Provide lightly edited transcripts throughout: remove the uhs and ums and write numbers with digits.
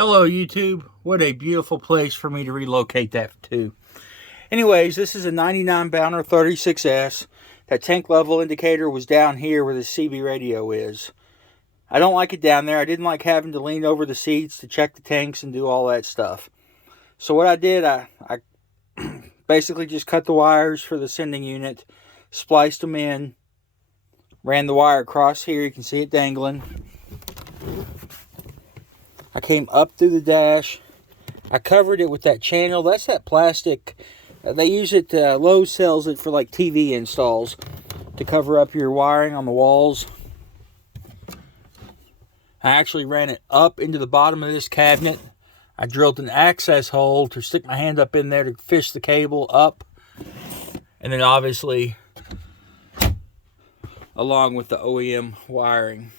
Hello YouTube. What a beautiful place for me to relocate that to. Anyways, this is a 99 Bounder 36S. That tank level indicator was down here where the CB radio is. I don't like it down there. I didn't like having to lean over the seats to check the tanks and do all that stuff. So what I did, I basically just cut the wires for the sending unit, spliced them in, ran the wire across here. You can see it dangling. I came up through the dash. I covered it with that channel. That's that plastic. They use it, Lowe's sells it for like TV installs to cover up your wiring on the walls. I actually ran it up into the bottom of this cabinet. I drilled an access hole to stick my hand up in there to fish the cable up. And then obviously along with the OEM wiring.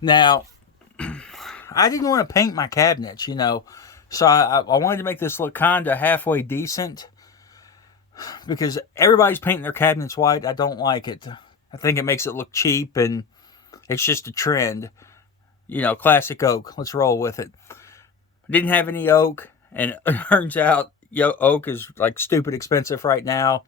Now, I didn't want to paint my cabinets, you know, so I wanted to make this look kind of halfway decent, because everybody's painting their cabinets white. I don't like it. I think it makes it look cheap, and it's just a trend. You know, classic oak. Let's roll with it. I didn't have any oak, and it turns out oak is like stupid expensive right now.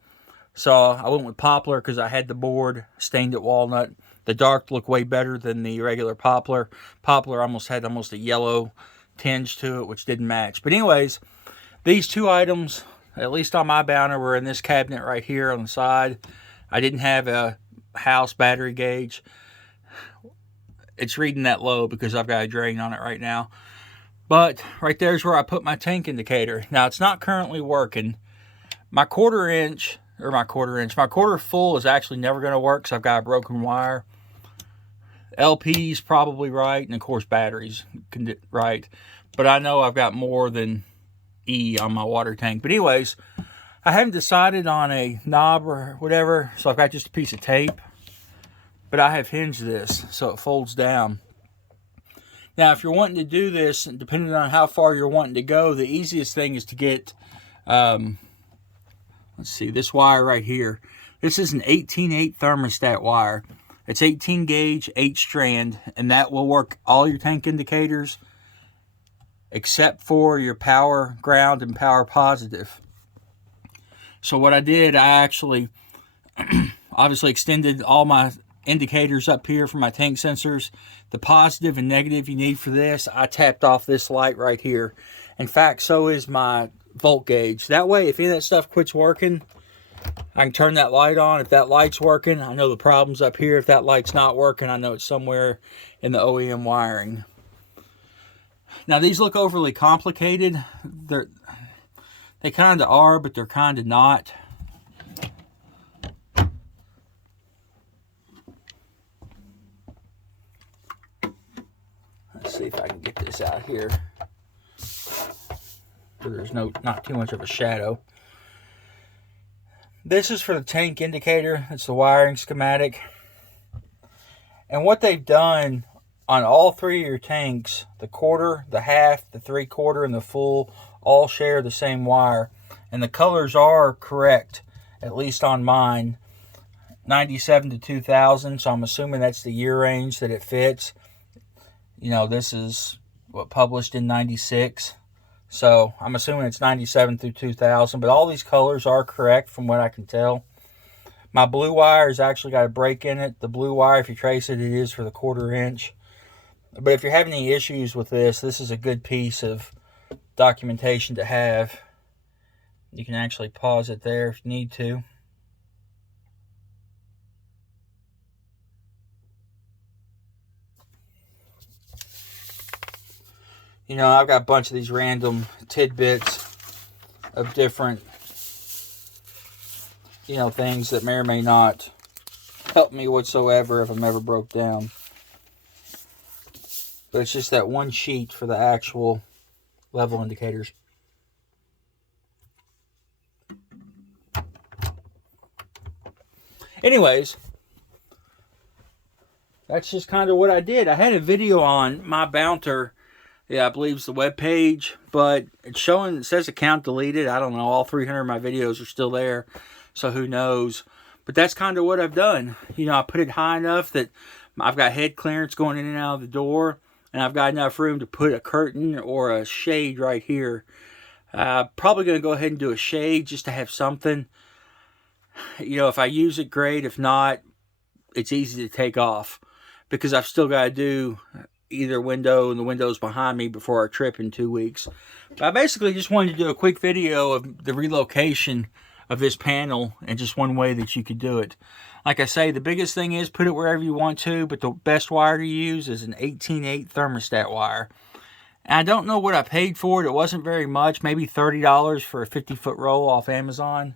So I went with poplar because I had the board, stained it walnut. The dark looked way better than the regular poplar. Poplar had almost a yellow tinge to it, which didn't match. But anyways, these two items, at least on my Bounder, were in this cabinet right here on the side. I didn't have a house battery gauge. It's reading that low because I've got a drain on it right now. But right there's where I put my tank indicator. Now, it's not currently working. My quarter full is actually never going to work because I've got a broken wire. LP's probably right, and of course batteries right. But I know I've got more than E on my water tank. But anyways, I haven't decided on a knob or whatever, so I've got just a piece of tape. But I have hinged this so it folds down. Now, if you're wanting to do this, depending on how far you're wanting to go, the easiest thing is to get, let's see, this wire right here. This is an 18/8 thermostat wire. It's 18 gauge, 8 strand, and that will work all your tank indicators except for your power ground and power positive. So what I did, I actually obviously extended all my indicators up here for my tank sensors. The positive and negative you need for this, I tapped off this light right here. In fact, so is my volt gauge. That way, if any of that stuff quits working, I can turn that light on. If that light's working, I know the problem's up here. If that light's not working, I know it's somewhere in the OEM wiring. Now, these look overly complicated. They kind of are, but they're kind of not. Let's see if I can get this out here where there's not too much of a shadow. This is for the tank indicator. It's the wiring schematic. And what they've done on all three of your tanks, the quarter, the half, the 3/4, and the full, all share the same wire. And the colors are correct, at least on mine. 97 to 2000, so I'm assuming that's the year range that it fits. You know, this is what published in 96. So I'm assuming it's 97 through 2000, but all these colors are correct from what I can tell. My blue wire has actually got a break in it. The blue wire, if you trace it, it is for the 1/4 inch. But if you're having any issues with this, this is a good piece of documentation to have. You can actually pause it there if you need to. You know, I've got a bunch of these random tidbits of different, you know, things that may or may not help me whatsoever if I'm ever broke down. But it's just that one sheet for the actual level indicators. Anyways, that's just kind of what I did. I had a video on my Bounder. Yeah, I believe it's the web page, but it's showing, it says account deleted. I don't know, all 300 of my videos are still there, so who knows. But that's kind of what I've done. You know, I put it high enough that I've got head clearance going in and out of the door. and I've got enough room to put a curtain or a shade right here. Probably going to go ahead and do a shade just to have something. You know, if I use it, great. If not, it's easy to take off, because I've still got to do either window and the windows behind me before our trip in 2 weeks. But I basically just wanted to do a quick video of the relocation of this panel and just one way that you could do it. Like I say, the biggest thing is put it wherever you want to, but the best wire to use is an 18/8 thermostat wire. And I don't know what I paid for it. It wasn't very much, maybe $30 for a 50-foot roll off Amazon.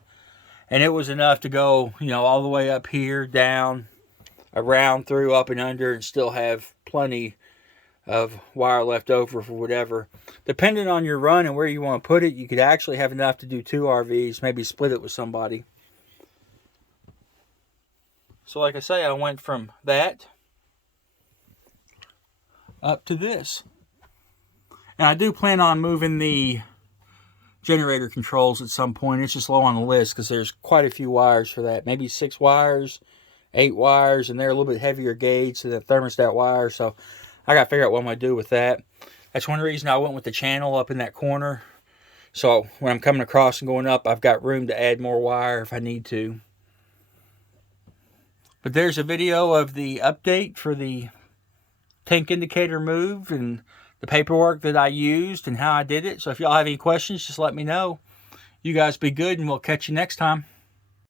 And it was enough to go, you know, all the way up here, down, around, through, up and under, and still have plenty of wire left over for whatever. Depending on your run and where you want to put it, you could actually have enough to do 2 RVs, maybe split it with somebody. So like I say, I went from that up to this. And I do plan on moving the generator controls at some point. It's just low on the list because there's quite a few wires for that. Maybe 6 wires, 8 wires, and they're a little bit heavier gauge than the thermostat wire. So I got to figure out what I'm going to do with that. That's one reason I went with the channel up in that corner. So when I'm coming across and going up, I've got room to add more wire if I need to. But there's a video of the update for the tank indicator move and the paperwork that I used and how I did it. So if y'all have any questions, just let me know. You guys be good, and we'll catch you next time.